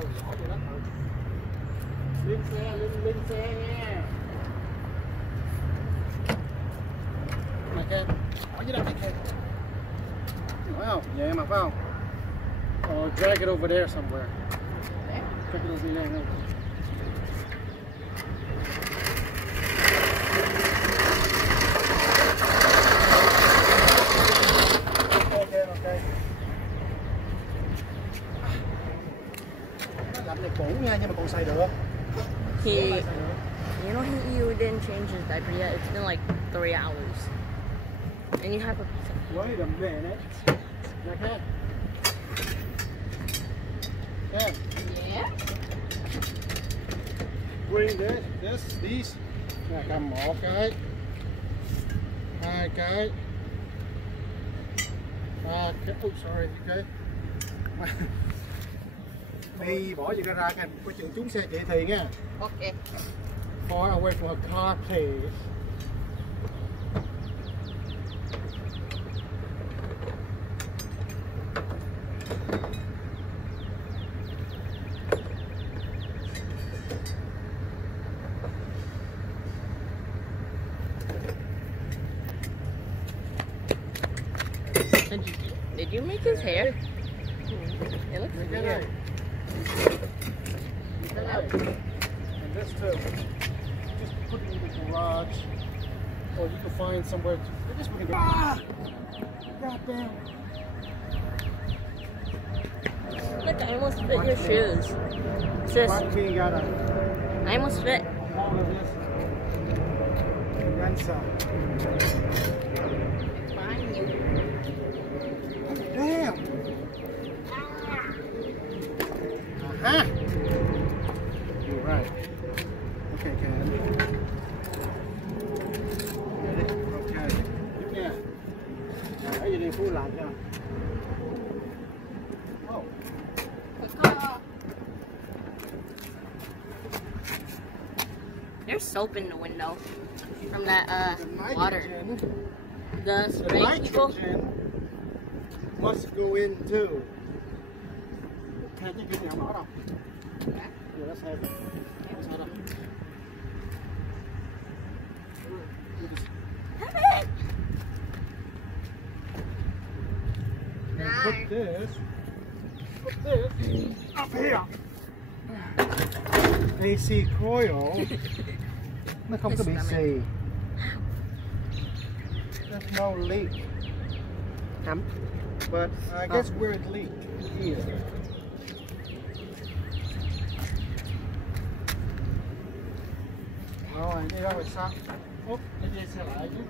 Rõ rồi đó. Lên xe nha. Này Ken, ở dưới đây này Ken. Nổi không? Nhẹ mà phải không? Or drag it over there somewhere. Drag it over there. Okay. Lạnh này cũ nha, nhưng mà còn xài được. You know he didn't change his diaper yet. It's been like 3 hours. And you have a piece of... Wait a minute. Okay. Yeah. Yeah? Bring these. Nè, cầm 1 cái, 2 cái, 3 cái. Oh, sorry, okay. Đi bỏ gì ra cái có chừng trúng xe chị thì nha. Okay. Far away from her car, please. Did you make his hair? It looks weird. And this too. Just put it in the garage, or you can find somewhere. Just put it. Ah! God damn. Look, I almost fit your shoes. Sis, I almost fit. All of this. Ransom. Damn! Uh-huh! You're right. Okay, Ken. Ready? Okay. Yeah. Hãy đi phu làm nha. Oh. There's soap in the window from that water. The spray people. Must go in too. Can't you get your mouth off? Yeah, let's have it. Let's have it. Now put this up here. AC coil. Nó không có bị xì. There's no leak. But I guess where it leaked here. Rồi, đi ra ngoài sau. Úp, đi xe lại chứ.